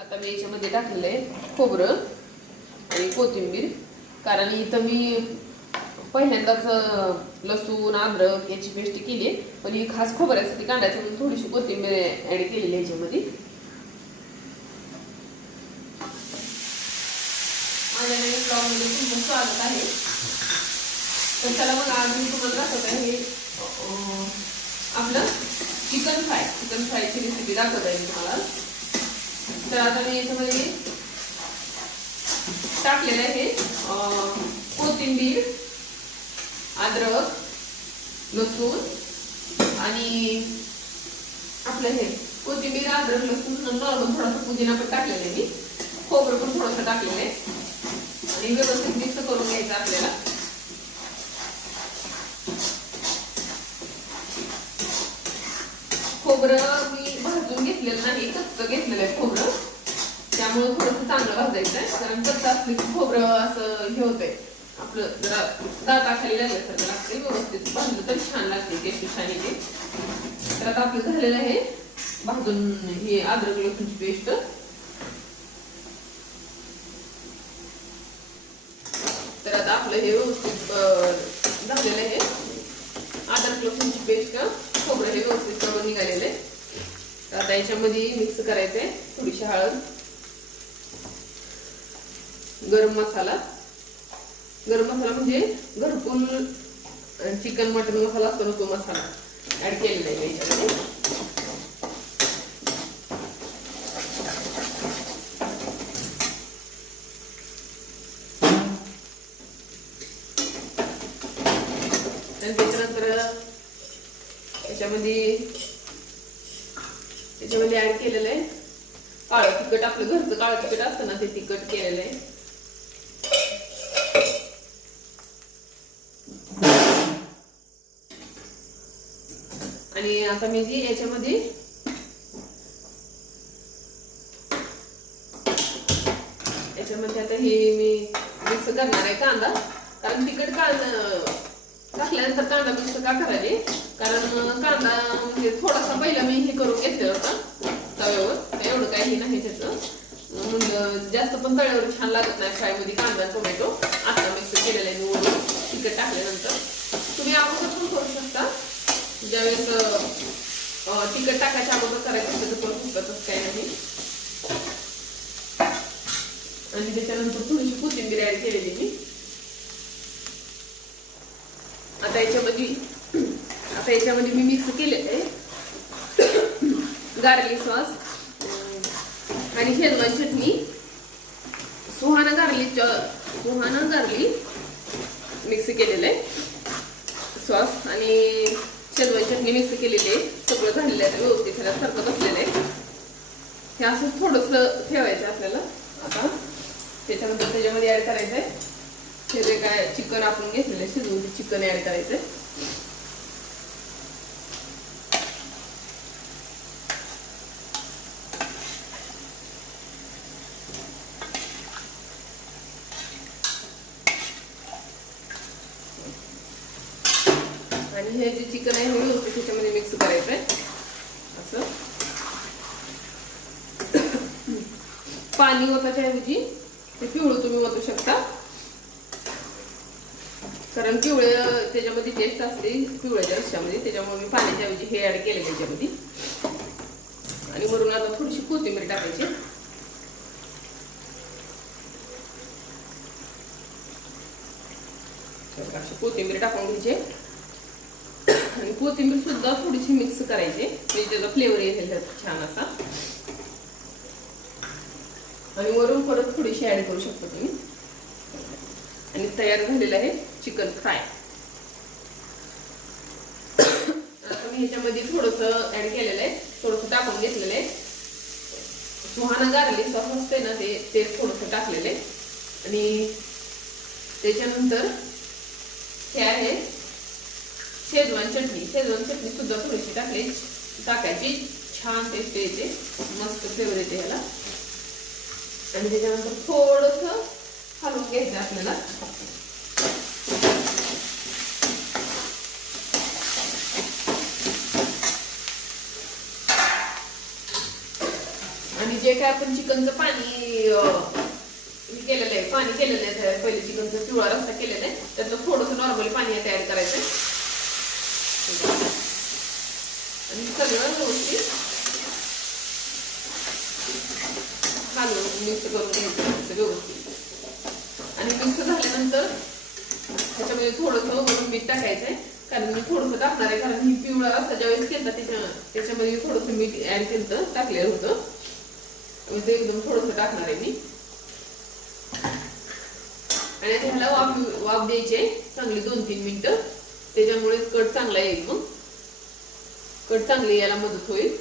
आता मी याच्यामध्ये टाकलेलं आहे खोबरं आणि कोथिंबीर, कारण इथं मी पहिल्यांदाच लसूण अद्रक याची पेस्ट केली आहे, पण ही खास खोबऱ्यासाठी काढायचं म्हणून थोडीशी कोथिंबीर ऍड केलेली आहे याच्यामध्ये. माझ्या नवीन ब्लॉगमध्ये तुमचं स्वागत आहे. तर चला मग आज मी तुम्हाला दाखवत आहे आपलं चिकन फ्रायची रेसिपी दाखवत आहे मी तुम्हाला. तर आता मी याच्यामध्ये टाकलेलं आहे कोथिंबीर, अद्रक, लसूण आणि आपलं हे कोथिंबीर, अद्रक, लसूण, नॉर्मल थोडासा पुदिना पण टाकलेला आहे मी, खोबरं पण थोडंसं टाकलेलं आहे आणि व्यवस्थित मिक्स करून घ्यायचं आपल्याला. खोबरं मी भाजून घेतलेलं नाही, कच्चं घेतलेलं आहे खोबरं, त्यामुळे थोडंसं चांगलं भाजायचं आहे, कारण कच्चं असलं की खोबरं असं हे होतंय आपलं जरा दाताखाली लागल्यासारखं लागते. व्यवस्थित भाजलं तर छान लागते, टेस्टी छान येते. तर आता आपलं झालेलं आहे भाजून हे अद्रक लसूणची पेस्ट. तर आता आपलं हे व्यवस्थित झालेलं आहे अद्रक लसूणची पेस्ट, खोबरं हे व्यवस्थित करून निघालेलं आहे. तर आता याच्यामध्ये मिक्स करायचंय थोडीशी हळद, गरम मसाला म्हणजे घरकुल चिकन मटन मसाला असतो ना, तो मसाला ऍड केलेला आहे याच्यामध्ये. आणि त्याच्यानंतर याच्यामध्ये ऍड केलेलं आहे काळं तिखट, आपलं घरचं काळं तिखट असतं ना, ते तिखट केलेलं आहे. आणि आता मी जी याच्यामध्ये आता हे मी मिक्स करणार आहे कांदा, कारण तिखट टाकल्यानंतर कांदा मिक्स का करायचे, कारण कांदा म्हणजे थोडासा पहिला मी हे करून घेतलेला होता तव्यावर, एवढं काही नाही त्याचं, म्हणजे जास्त पण तव्यावर छान लागत नाही फ्राय मध्ये कांदा टोमॅटो. आता मिक्स केलेला आहे वरून तिखट टाकल्यानंतर. तुम्ही अगोदर पण करू शकता, ज्यावेळेस तिखट टाकायच्या अगोदर करायचं असेल तर हुकतच काही नाही. आणि त्याच्यानंतर थोडीशी कोथिंबीर ऍड केलेली मी. आता याच्यामध्ये मी मिक्स केलेलं आहे गार्लिक सॉस आणि शेजवान चटणी, सुहाना गार्लिक मिक्स केलेलं आहे सॉस आणि शेजवान चटणी मिक्स केलेली आहे. सगळं झालेलं आहे व्यवस्थित, ह्याच्यासारखं बसलेलं आहे. हे असं थोडंसं ठेवायचं आपल्याला. आता त्याच्यानंतर त्याच्यामध्ये ऍड करायचं आहे हे जे काय चिकन आपण घेतलेलं आहे, शिजवून चिकन ऍड करायचंय. आणि हे जे चिकन आहे हे व्यवस्थित त्याच्यामध्ये मिक्स करायचंय असं. पाणी ओताच्या ऐवजी ते पिवळं तुम्ही ओतू शकता, कारण पिवळं त्याच्यामध्ये टेस्ट असते पिवळ्याच्या रश्श्यामध्ये, त्याच्यामुळे मी पाण्याच्या ऐवजी हे ऍड केले त्याच्यामध्ये. आणि वरून आता थोडीशी कोथिंबीर टाकायची. अशी कोथिंबीर टाकून घ्यायची आणि कोथिंबीर सुद्धा थोडीशी मिक्स करायची, म्हणजे त्याचा फ्लेवर येईल छान असा. आणि वरून परत थोडीशी ऍड करू शकता तुम्ही. आणि तयार झालेलं आहे चिकन फ्राय. आता मी ह्याच्यामध्ये थोडंसं ऍड केलेलं आहे, थोडंसं टाकून घेतलेलं आहे सुहाना गार्लिक सॉस असते ना, ते थोडंसं टाकलेलं आहे. आणि त्याच्यानंतर हे आहे शेजवान चटणी सुद्धा थोडीशी टाकायची, छान टेस्ट येते, मस्त फ्लेवर येते ह्याला. आणि त्याच्यानंतर थोडंसं हलवून घ्यायचं आपल्याला. आणि जे काय आपण चिकनचं पाणी हे केलेलं आहे, पाणी केलेलं आहे पहिले चिकनचं पिवळा रस्सा केलेला आहे, त्यातलं थोडंसं नॉर्मली पाणी यात ऍड करायचं आणि सगळं व्यवस्थित मिक्स करून घ्यायचं व्यवस्थित. आणि मिक्स झाल्यानंतर त्याच्यामध्ये थोडंसं वरून मीठ टाकायचंय, कारण मी थोडंसं टाकणार आहे, कारण ही पिवळा रस्सा ज्यावेळेस केला त्याच्यामध्ये थोडंसं मीठ ऍड केलं टाकलेलं होतं, ते एकदम थोडंसं टाकणार आहे मी. आणि ह्याला वाफ द्यायचे चांगली 2-3 मिनिटं, त्याच्यामुळे कट चांगला येईल, मग कट चांगली यायला मदत होईल.